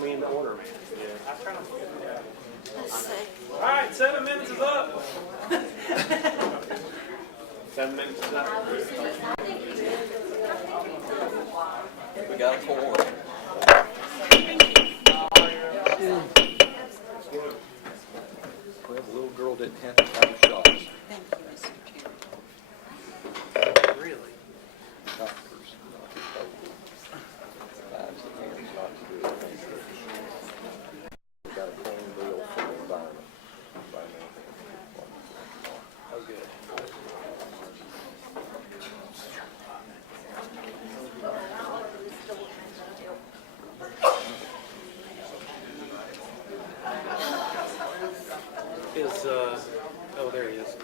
Me in the order, man. Yeah. Let's see. All right, 7 minutes is up. 7 minutes is up. We got a core. Well, the little girl didn't have to have her shots. Thank you, Mr. Chairman. Really? Doctors, lives and hands not to do it. We got a clean bill for the environment. Oh, good. Oh, there he is.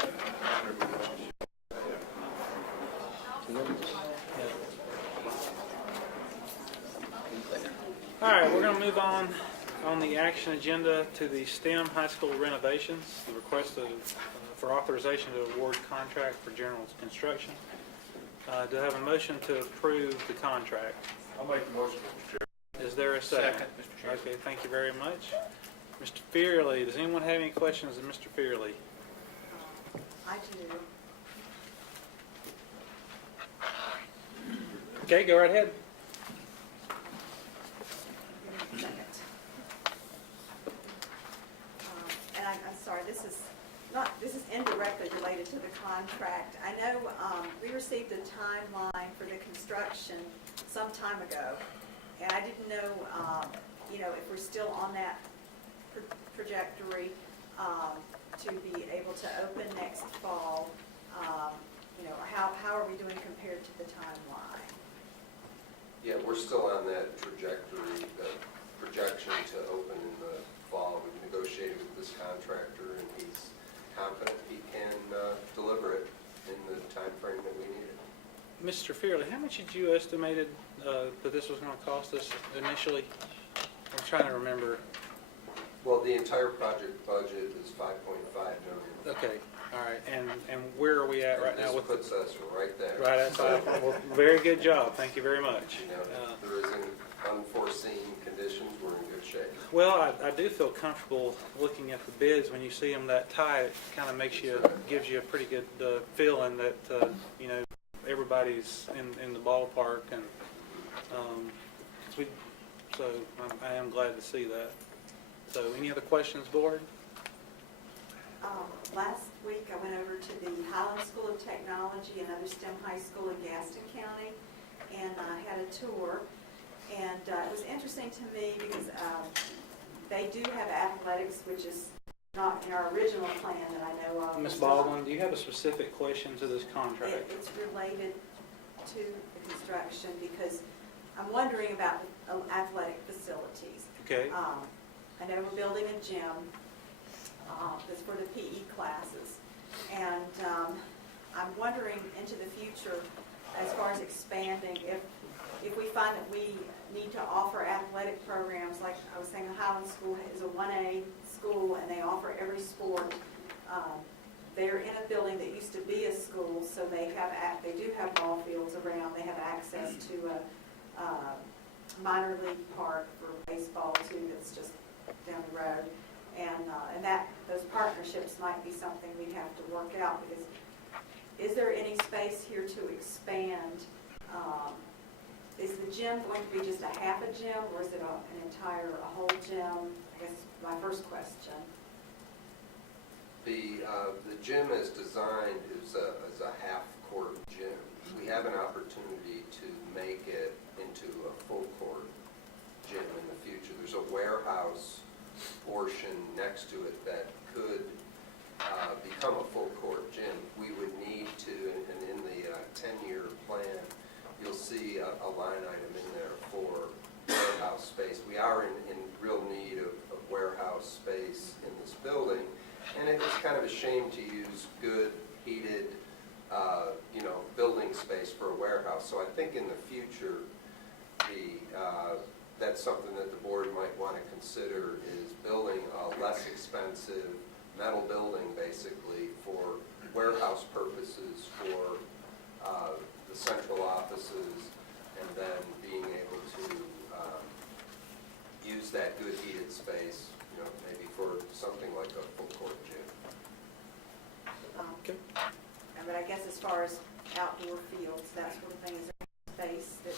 All right, we're going to move on the action agenda to the STEM high school renovations. The request for authorization to award contract for general construction. Do I have a motion to approve the contract? I'll make the motion, Mr. Chair. Is there a second? Second, Mr. Chair. Okay, thank you very much. Mr. Fearley, does anyone have any questions of Mr. Fearley? I do. Okay, go right ahead. And I'm sorry, this is indirectly related to the contract. I know we received a timeline for the construction some time ago, and I didn't know, if we're still on that trajectory to be able to open next fall. How are we doing compared to the timeline? Yeah, we're still on that trajectory, the projection to open in the fall. We've negotiated with this contractor, and he's confident he can deliver it in the time frame that we needed. Mr. Fearley, how much did you estimated that this was going to cost us initially? I'm trying to remember. Well, the entire project budget is $5.5 million. Okay, all right, and where are we at right now with This puts us right there. right at 5? Well, very good job. Thank you very much. If there isn't unforeseen conditions, we're in good shape. Well, I do feel comfortable looking at the bids when you see them that tight. It kind of gives you a pretty good feeling that everybody's in the ballpark, and so I am glad to see that. So, any other questions, board? Last week I went over to the Highland School of Technology, another STEM high school in Gaston County, and I had a tour. And it was interesting to me because they do have athletics, which is not in our original plan that I know of. Ms. Baldwin, do you have a specific question to this contract? It's related to the construction because I'm wondering about the athletic facilities. Okay. I know we're building a gym that's for the PE classes, and I'm wondering into the future as far as expanding if we find that we need to offer athletic programs, like I was saying, Highland School is a 1A school, and they offer every sport. They're in a building that used to be a school, so they do have ball fields around. They have access to a minor league park for baseball too, that's just down the road. And those partnerships might be something we'd have to work out, because is there any space here to expand? Is the gym going to be just a half a gym, or is it a whole gym? I guess my first question. The gym is designed as a half-court gym. We have an opportunity to make it into a full-court gym in the future. There's a warehouse portion next to it that could become a full-court gym. We would need to, and in the 10-year plan, you'll see a line item in there for warehouse space. We are in real need of warehouse space in this building, and it's kind of a shame to use good, heated, building space for a warehouse. So I think in the future, that's something that the board might want to consider, is building a less expensive metal building, basically, for warehouse purposes, for the central offices, and then being able to use that good heated space, maybe for something like a full court gym. Okay. But I guess as far as outdoor fields, that sort of thing, is there space that?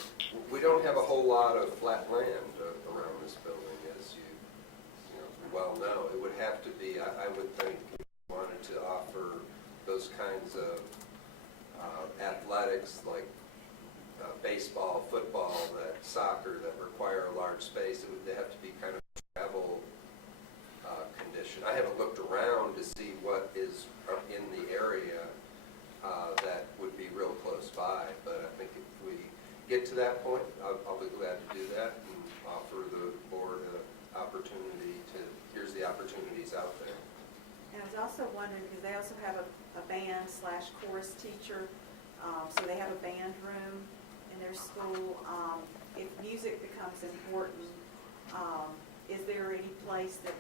We don't have a whole lot of flat land around this building, as you well know. It would have to be, I would think, if you wanted to offer those kinds of athletics like baseball, football, soccer that require a large space, they have to be kind of travel condition. I haven't looked around to see what is in the area that would be real close by, but I think if we get to that point, I'll be glad to do that and offer the board an opportunity here's the opportunities out there. And I was also wondering, because they also have a band/chorus teacher, so they have a band room in their school. If music becomes important, is there any place that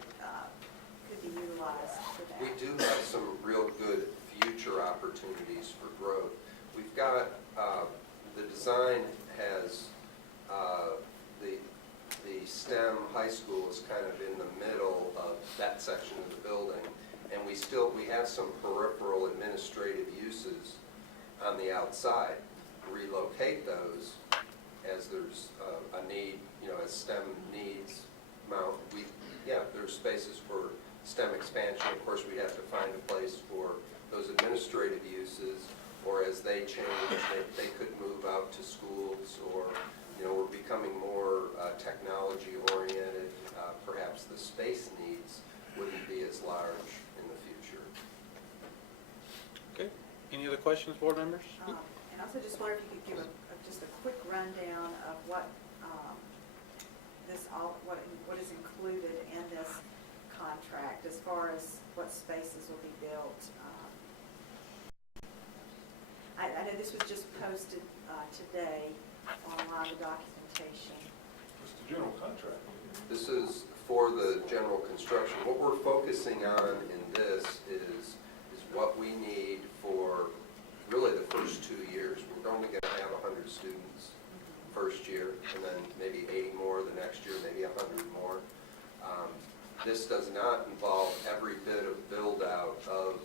could be utilized for that? We do have some real good future opportunities for growth. We've got, the design has, the STEM high school is kind of in the middle of that section of the building, and we have some peripheral administrative uses on the outside. Relocate those as there's a need, as STEM needs mount. There's spaces for STEM expansion. Of course, we have to find a place for those administrative uses, or as they change, they could move out to schools, or we're becoming more technology-oriented. Perhaps the space needs wouldn't be as large in the future. Okay. Any other questions, board members? And also just wonder if you could give just a quick rundown of what what is included in this contract as far as what spaces will be built. I know this was just posted today online, the documentation. It's the general contract. This is for the general construction. What we're focusing on in this is what we need for really the first 2 years. We're only going to have 100 students first year, and then maybe 80 more the next year, maybe 100 more. This does not involve every bit of build-out of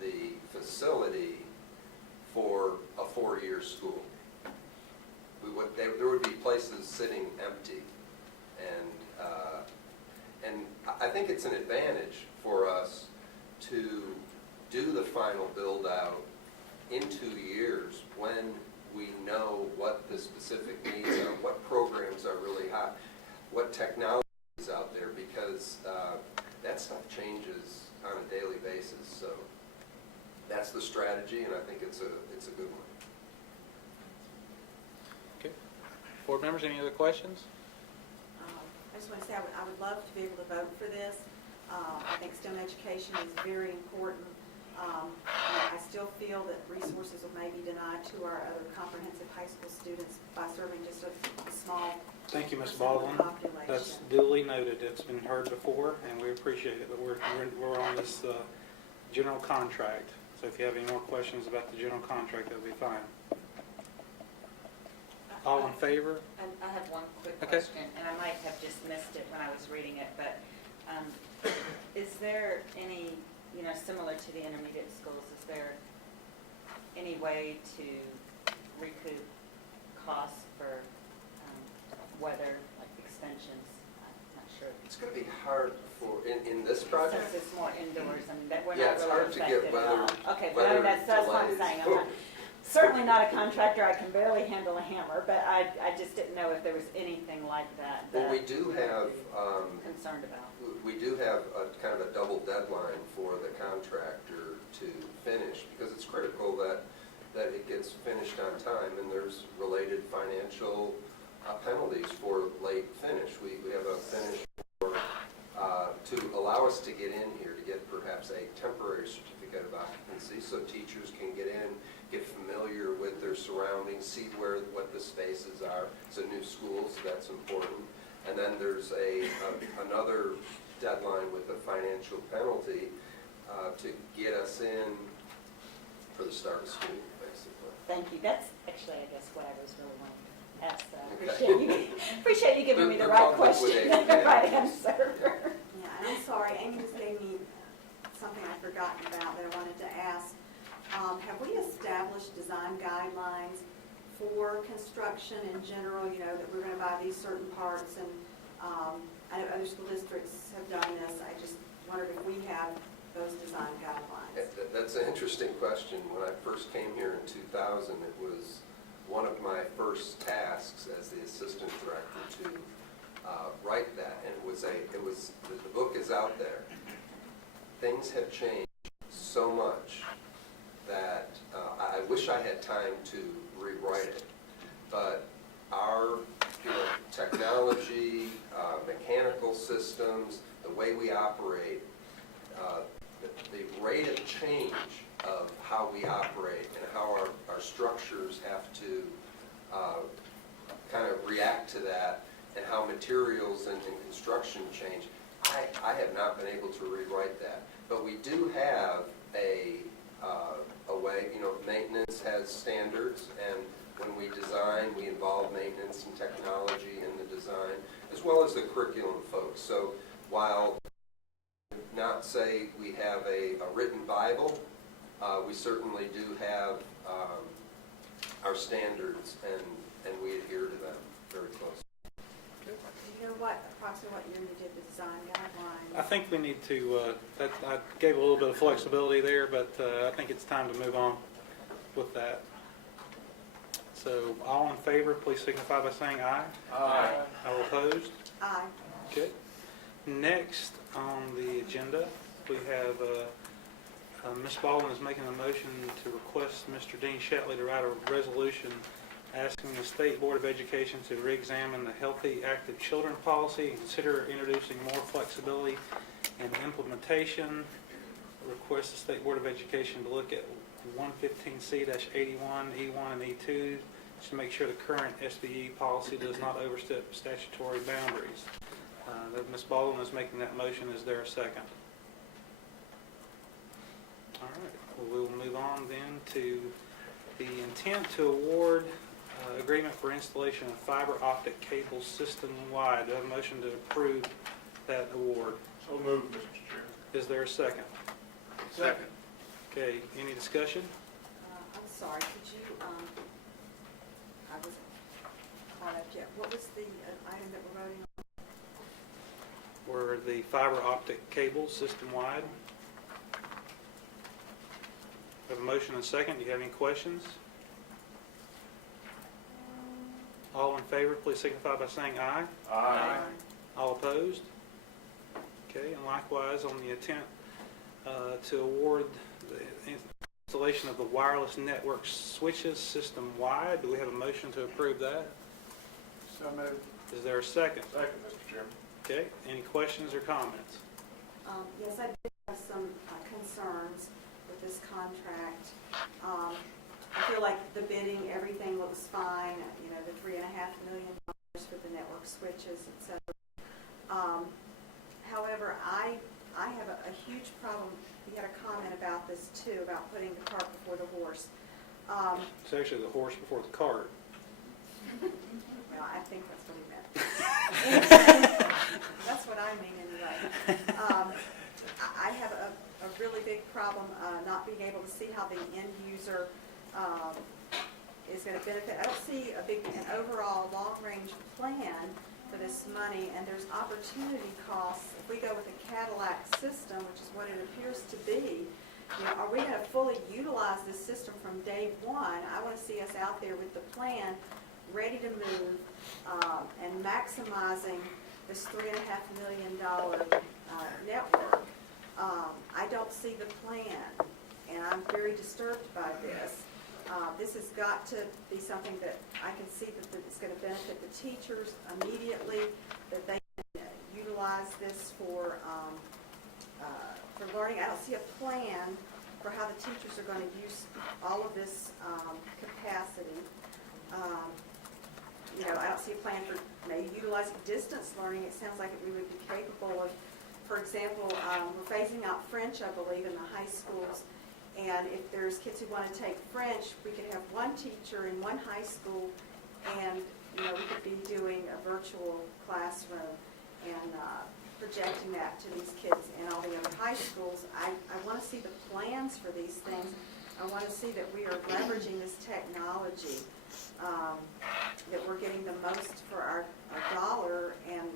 the facility for a 4-year school. There would be places sitting empty, and I think it's an advantage for us to do the final build-out in 2 years when we know what the specific needs are, what programs are really hot, what technology is out there, because that stuff changes on a daily basis. So that's the strategy, and I think it's a good one. Okay. Board members, any other questions? I just want to say I would love to be able to vote for this. I think STEM education is very important. I still feel that resources may be denied to our other comprehensive high school students by serving just a small Thank you, Ms. percent of the Baldwin. population. That's duly noted. It's been heard before, and we appreciate it, but we're on this general contract. So if you have any more questions about the general contract, that'll be fine. All in favor? I have one quick Okay. question, and I might have just missed it when I was reading it, but is there any, similar to the intermediate schools, is there any way to recoup costs for weather, like extensions? I'm not sure. It's going to be hard in this project. Since it's more indoors, that we're Yeah, not it's really hard to get affected at all. weather- Okay, weather but that's what I'm delays. saying. I'm certainly not a contractor. I can barely handle a hammer, but I just didn't know if there was anything like that Well, we that do have, I'm concerned about. we do have a kind of a double deadline for the contractor to finish, because it's critical that it gets finished on time, and there's related financial penalties for late finish. We have a finish for, to allow us to get in here, to get perhaps a temporary certificate of occupancy, so teachers can get in, get familiar with their surroundings, see what the spaces are. It's a new school, so that's important. And then there's another deadline with a financial penalty to get us in for the start of school, basically. Thank you. That's actually, I guess, what I was really wanting to ask. Okay. Appreciate you giving me the The right public would question, ask, the yeah. right answer. Yeah, and I'm sorry, Amy just gave me something I'd forgotten about that I wanted to ask. Have we established design guidelines for construction in general, that we're going to buy these certain parts, and I know other school districts have done this. I just wondered if we have those design guidelines. That's an interesting question. When I first came here in 2000, it was one of my first tasks as the assistant director to write that, and the book is out there. Things have changed so much that I wish I had time to rewrite it, but our technology, mechanical systems, the way we operate, the rate of change of how we operate and how our structures have to kind of react to that, and how materials and construction change, I have not been able to rewrite that. But we do have a way, maintenance has standards, and when we design, we involve maintenance and technology in the design, as well as the curriculum folks. So while not say we have a written Bible, we certainly do have our standards, and we adhere to them very closely. Do you know approximately what year you did the design guidelines? I think we need to, I gave a little bit of flexibility there, but I think it's time to move on with that. So all in favor, please signify by saying aye. Aye. All opposed? Aye. Okay. Next on the agenda, we have Ms. Baldwin is making a motion to request Mr. Dean Shetley to write a resolution asking the State Board of Education to re-examine the Healthy Active Children policy and consider introducing more flexibility in implementation. Request the State Board of Education to look at 115C-81, E1, and E2 to make sure the current SBE policy does not overstep statutory boundaries. Ms. Baldwin is making that motion. Is there a second? All right. Well, we will move on then to the intent to award agreement for installation of fiber optic cable system-wide. Do I have a motion to approve that award? So moved, Mr. Chairman. Is there a second? Second. Okay, any discussion? I'm sorry, could you, I wasn't caught up yet. What was the item that we're voting on? Were the fiber optic cable system-wide? Have a motion and a second. Do you have any questions? All in favor, please signify by saying aye. Aye. All opposed? Okay, and likewise on the intent to award the installation of the wireless network switches system-wide. Do we have a motion to approve that? So moved. Is there a second? Second, Mr. Chairman. Okay, any questions or comments? Yes, I did have some concerns with this contract. I feel like the bidding, everything looks fine, the $3.5 million for the network horse. It's actually the horse before the cart. Well, I think that's what he meant. That's what I mean anyway. I have a really big problem not being able to see how the end user is going to benefit. I don't see an overall long-range plan for this money, and there's opportunity costs. If we go with a Cadillac system, which is what it appears to be, are we going to fully utilize this system from day one? I want to see us out there with the plan, ready to move, and maximizing this $3.5 million network. I don't see the plan, and I'm very disturbed by this. This has got to be something that I can see that it's going to benefit the teachers immediately, that they can utilize this for learning. I don't see a plan for how the teachers are going to use all of this capacity. I don't see a plan for maybe utilizing distance learning. It sounds like we would be capable of, for example, we're phasing out French, I believe, in the high schools. And if there's kids who want to take French, we could have one teacher in one high school, and we could be doing a virtual classroom and projecting that to these kids in all the other high schools. I want to see the plans for these things. I want to see that we are leveraging this technology, that we're getting the most for our dollar, and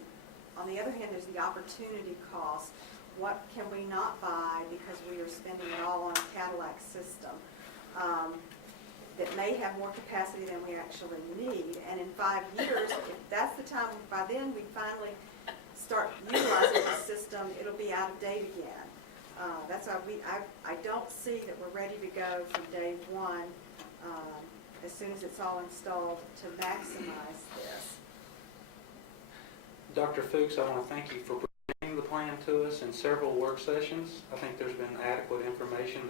on the other hand, there's the opportunity cost. What can we not buy because we are spending it all on a Cadillac system that may have more capacity than we actually need? And in 5 years, if that's the time, by then we finally start utilizing the system, it'll be out of date again. That's why I don't see that we're ready to go from day one, as soon as it's all installed, to maximize this. Dr. Fuchs, I want to thank you for presenting the plan to us in several work sessions. I think there's been adequate information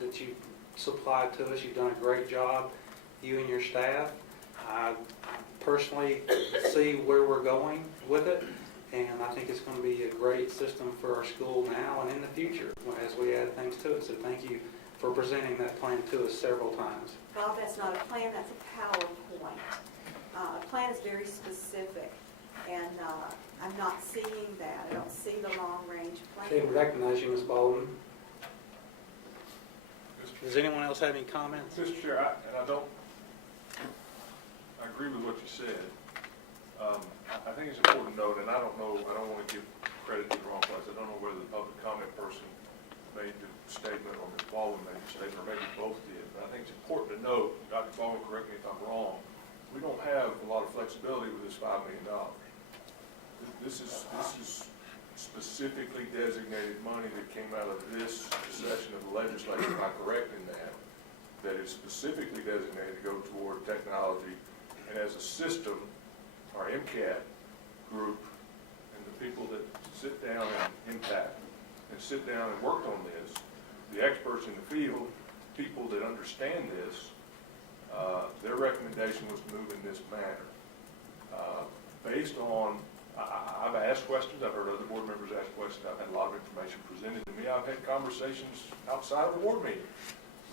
that you've supplied to us. You've done a great job, you and your staff. I personally see where we're going with it, and I think it's going to be a great system for our school now and in the future as we add things to it. So thank you for presenting that plan to us several times. Bob, that's not a plan, that's a PowerPoint. A plan is very specific, and I'm not seeing that. I don't see the long-range Okay, plan. we recognize you, Ms. Baldwin. Does anyone else have any comments? Mr. Chair, I agree with what you said. I think it's important to note, and I don't want to give credit to the wrong place. I don't know whether the public comment person made the statement or Ms. Baldwin made the statement, or maybe both did. But I think it's important to note, Dr. Baldwin, correct me if I'm wrong, we don't have a lot of flexibility with this $5 million. This is specifically designated money that came out of this session of the legislature. Am I correct in that? That is specifically designated to go toward technology, and as a system, our MCAT group and the people that sit down and impact and sit down and worked on this, the experts in the field, people that understand this, their recommendation was to move in this manner. Based on, I've asked questions, I've heard other board members ask questions, I've had a lot of information presented to me, I've had conversations outside of the board meeting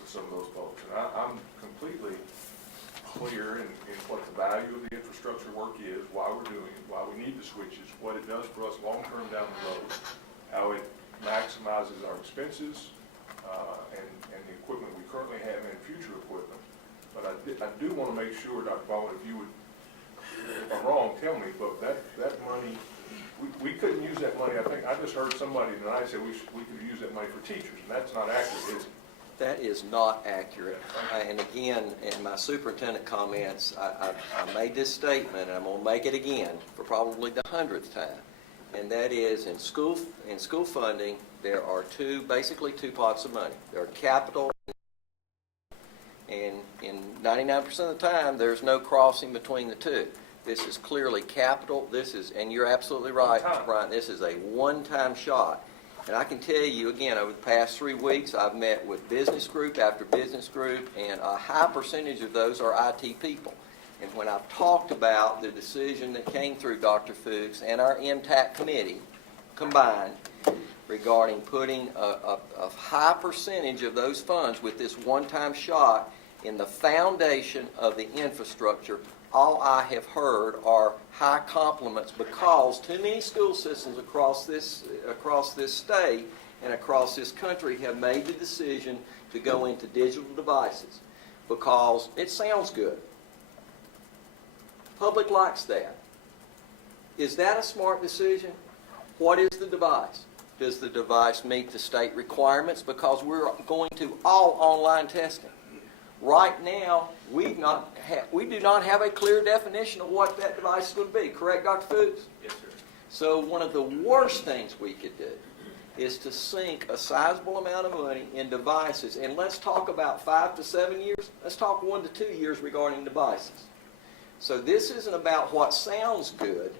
with some of those folks, and I'm completely clear in what the value of the infrastructure work is, why we're doing it, why we need the switches, what it does for us long-term down the road, how it maximizes our expenses, and the equipment we currently have and future equipment. But I do want to make sure, Dr. Baldwin, if you would, if I'm wrong, tell me, but that money, we couldn't use that money. I just heard somebody tonight say we could use that money for teachers, and that's not accurate, is it? That is not accurate. And again, in my superintendent comments, I made this statement, and I'm going to make it again for probably the 100th time. And that is, in school funding, there are basically two pots of money. There are capital, and in 99% of the time, there's no crossing between the two. This is clearly capital. And you're absolutely right, Brian, this is a one-time shot. And I can tell you, again, over the past 3 weeks, I've met with business group after business group, and a high percentage of those are IT people. And when I've talked about the decision that came through Dr. Fuchs and our MTAC committee combined regarding putting a high percentage of those funds with this one-time shot in the foundation of the infrastructure. All I have heard are high compliments because too many school systems across this state and across this country have made the decision to go into digital devices because it sounds good. Public likes that. Is that a smart decision? What is the device? Does the device meet the state requirements? Because we're going to all online testing. Right now, we do not have a clear definition of what that device is going to be. Correct, Dr. Fuchs? Yes, sir. So one of the worst things we could do is to sink a sizable amount of money in devices. And let's talk about 5 to 7 years. Let's talk 1 to 2 years regarding devices. So this isn't about what sounds good.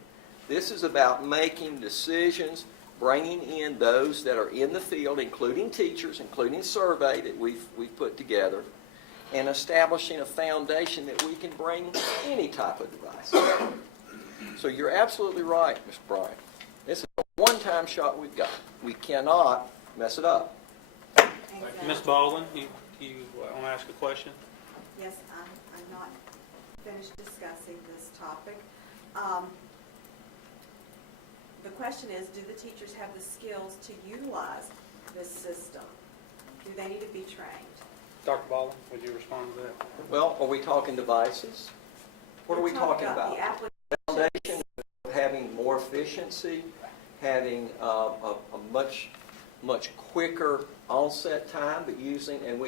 This is about making decisions, bringing in those that are in the field, including teachers, including survey that we've put together, and establishing a foundation that we can bring any type of device. So you're absolutely right, Mr. Bryant. This is a one-time shot we've got. We cannot mess it up. Exactly. Ms. Baldwin, you want to ask a question? Yes, I'm not finished discussing this topic. The question is, do the teachers have the skills to utilize this system? Do they need to be trained? Dr. Baldwin, would you respond to that? Well, are we talking devices? What are we talking about? The application. Foundation of having more efficiency, having a much quicker onset time, but using, and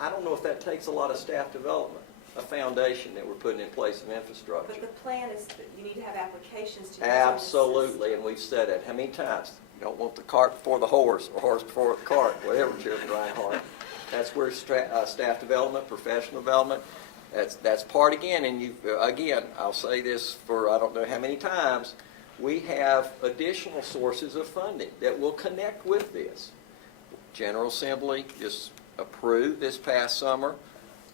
I don't know if that takes a lot of staff development, a foundation that we're putting in place of infrastructure. But the plan is that you need to have applications to use Absolutely, and we've said it. How many times? You don't want the cart before the horse, or horse before the cart, whatever, Chairman Reinhardt. That's where staff development, professional development, that's part again. And I'll say this for I don't know how many times, we have additional sources of funding that will connect with this. General Assembly just approved this past summer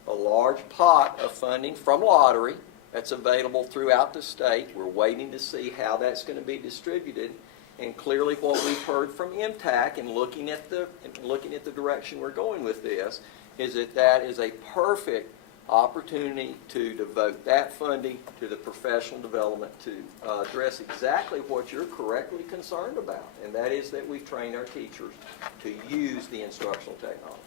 a large pot of funding from lottery that's available throughout the state. We're waiting to see how that's going to be distributed. And clearly what we've heard from MTAC and looking at the direction we're going with this is that is a perfect opportunity to devote that funding to the professional development to address exactly what you're correctly concerned about, and that is that we've trained our teachers to use the instructional technology.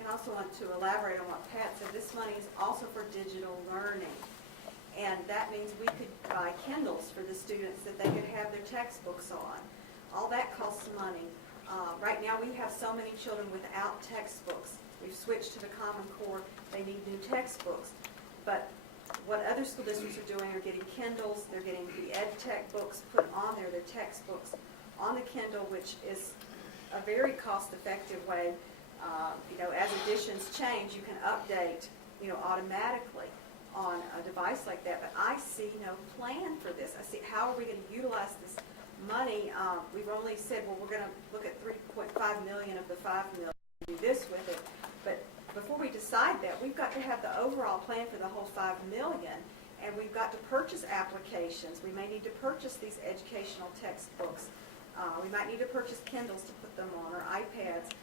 And I also want to elaborate on what Pat said. This money is also for digital learning. And that means we could buy Kindles for the students that they could have their textbooks on. All that costs money. Right now we have so many children without textbooks. We've switched to the Common Core. They need new textbooks. But what other school districts are doing are getting Kindles. They're getting the Ed Tech books put on there, their textbooks on the Kindle, which is a very cost-effective way. As editions change, you can update, automatically on a device like that, but I see no plan for this. I see how are we going to utilize this money. We've only said, well, we're going to look at $3.5 million of the $5 million and do this with it. But before we decide that, we've got to have the overall plan for the whole $5 million, and we've got to purchase applications. We may need to purchase these educational textbooks. We might need to purchase Kindles to put them on, or iPads.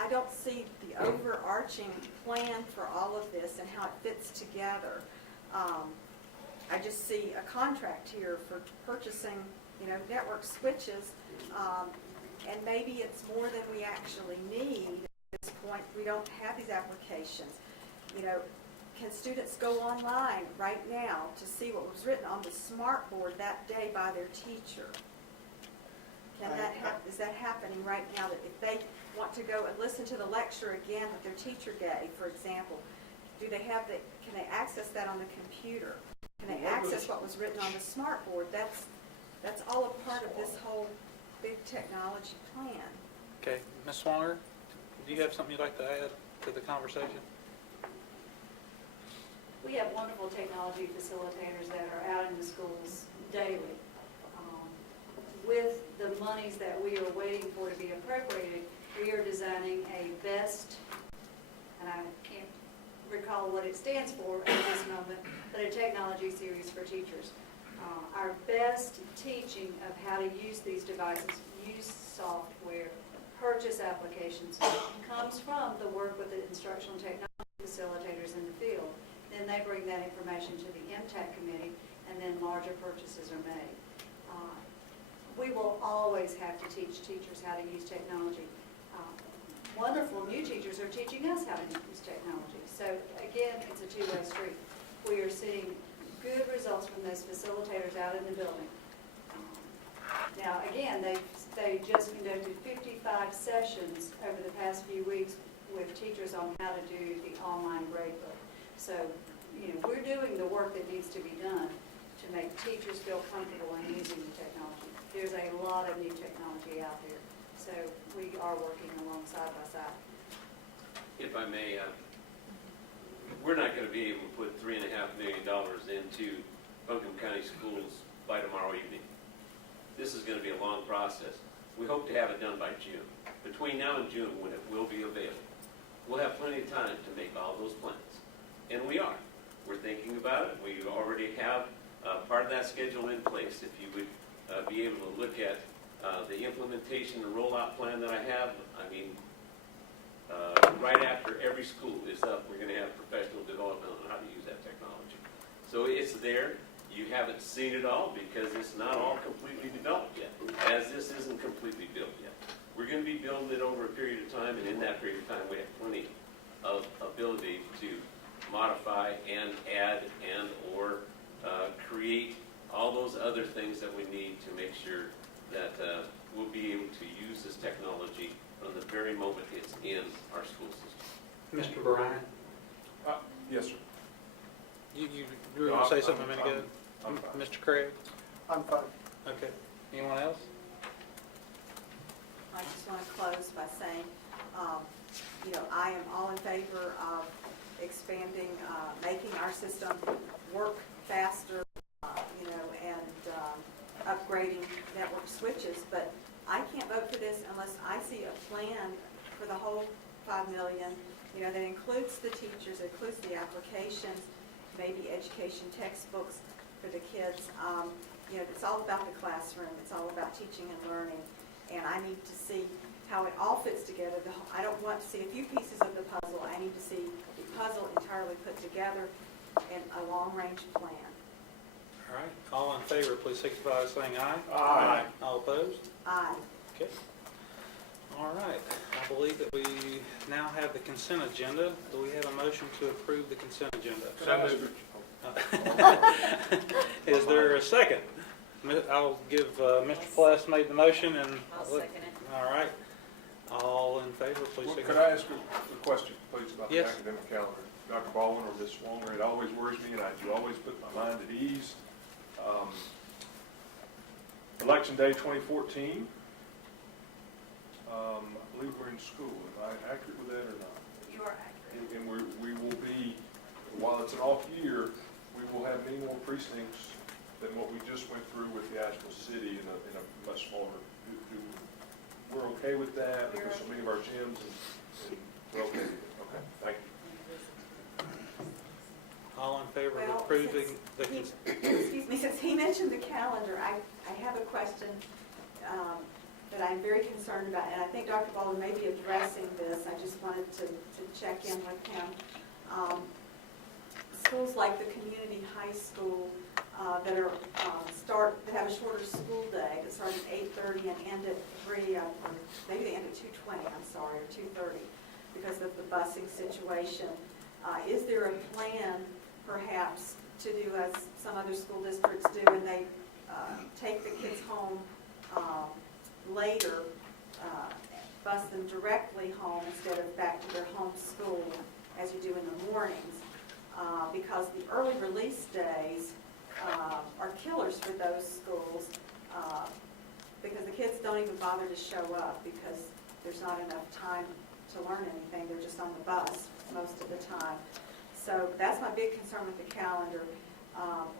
I don't see the overarching plan for all of this and how it fits together. I just see a contract here for purchasing, network switches, and maybe it's more than we actually need at this point. We don't have these applications. Can students go online right now to see what was written on the smart board that day by their teacher? Is that happening right now, that if they want to go and listen to the lecture again that their teacher gave, for example, can they access that on the computer? Can they access what was written on the smart board? That's all a part of this whole big technology plan. Okay, Ms. Swanger, do you have something you'd like to add to the conversation? We have wonderful technology facilitators that are out in the schools daily. With the monies that we are waiting for to be appropriated, we are designing a BEST, and I can't recall what it stands for at this moment, but a technology series for teachers. Our best teaching of how to use these devices, use software, purchase applications, comes from the work with the instructional technology facilitators in the field. Then they bring that information to the MTAC committee, and then larger purchases are made. We will always have to teach teachers how to use technology. Wonderful new teachers are teaching us how to use technology. So again, it's a two-way street. We are seeing good results from those facilitators out in the building. Now, again, they just conducted 55 sessions over the past few weeks with teachers on how to do the online gradebook. So, we're doing the work that needs to be done to make teachers feel comfortable in using the technology. There's a lot of new technology out there, so we are working along side by side. If I may, we're not going to be able to put $3.5 million into Buncombe County Schools by tomorrow evening. This is going to be a long process. We hope to have it done by June. Between now and June, when it will be available, we'll have plenty of time to make all those plans. And we are. We're thinking about it. We already have part of that schedule in place. If you would be able to look at the implementation and rollout plan that I have, right after every school is up, we're going to have professional development on how to use that technology. So it's there. You haven't seen it all because it's not all completely developed yet, as this isn't completely built yet. We're going to be building it over a period of time, and in that period of time, we have plenty of ability to modify and add and or create all those other things that we need to make sure that we'll be able to use this technology from the very moment it's in our school system. Mr. Bryan, Yes, sir. you were going to say something a minute ago? I'm fine. Mr. Craig? I'm fine. Okay. Anyone else? I just want to close by saying, I am all in favor of expanding, making our system work faster, and upgrading network switches. But I can't vote for this unless I see a plan for the whole $5 million, that includes the teachers, includes the applications, maybe education textbooks for the kids. It's all about the classroom. It's all about teaching and learning. And I need to see how it all fits together. I don't want to see a few pieces of the puzzle. I need to see the puzzle entirely put together in a long-range plan. All right. All in favor, please signify by saying aye. Aye. All opposed? Aye. Okay. All right. I believe that we now have the consent agenda. Do we have a motion to approve the consent agenda? Is there a second? I'll give Mr. Pless made the motion, and I'll second it. all right. All in favor, please Well, signify. could I ask a question, please, about the Yes. academic calendar? Dr. Baldwin or Ms. Swanger, it always worries me, and you always put my mind at ease. Election Day 2014, I believe we're in school. Am I accurate with that or not? You are accurate. And we will be, while it's an off year, we will have many more precincts than what we just went through with the actual city in a much smaller. We're okay with that because so many of our gyms and we're okay with it. Okay, thank you. All in favor of Well, approving the since excuse me, since he mentioned the calendar, I have a question that I'm very concerned about, and I think Dr. Baldwin may be addressing this. I just wanted to check in with him. Schools like the community high school that have a shorter school day that start at 8:30 and end at 3, or maybe they end at 2:20. I'm sorry, or 2:30, because of the busing situation. Is there a plan, perhaps, to do as some other school districts do, and they take the kids home later, bus them directly home instead of back to their home school as you do in the mornings? Because the early release days are killers for those schools, because the kids don't even bother to show up because there's not enough time to learn anything. They're just on the bus most of the time. So that's my big concern with the calendar.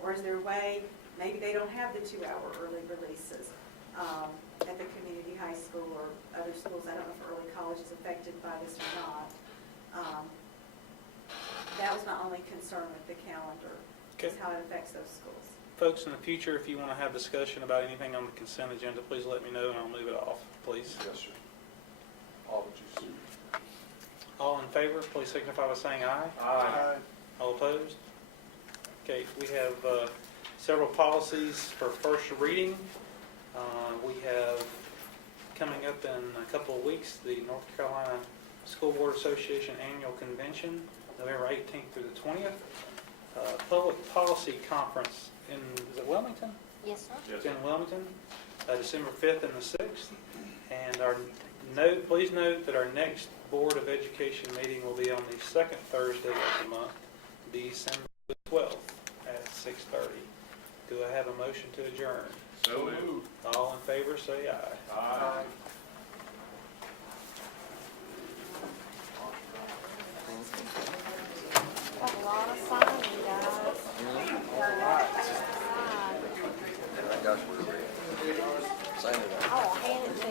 Or is there a way, maybe they don't have the 2-hour early releases at the community high school or other schools. I don't know if early college is affected by this or not. That was my only concern with the calendar, is how it affects those schools. folks, in the future, if you want to have discussion about anything on the consent agenda, please let me know and I'll move it off, please. Yes, sir. Apologies. All in favor, please signify by saying aye. Aye. All opposed? Okay, we have several policies for first reading. We have, coming up in a couple of weeks, the North Carolina School Board Association Annual Convention, November 18th through the 20th. Public Policy Conference in, is it Wilmington? Yes, sir. Yes. It's in Wilmington, December 5th and the 6th. And please note that our next Board of Education meeting will be on the second Thursday of the month, December 12th at 6:30. Do I have a motion to adjourn? So moved. All in favor, say aye. Aye. Got a lot of signing, guys. Got a lot of signing. I got you. Same with that. I will hand it to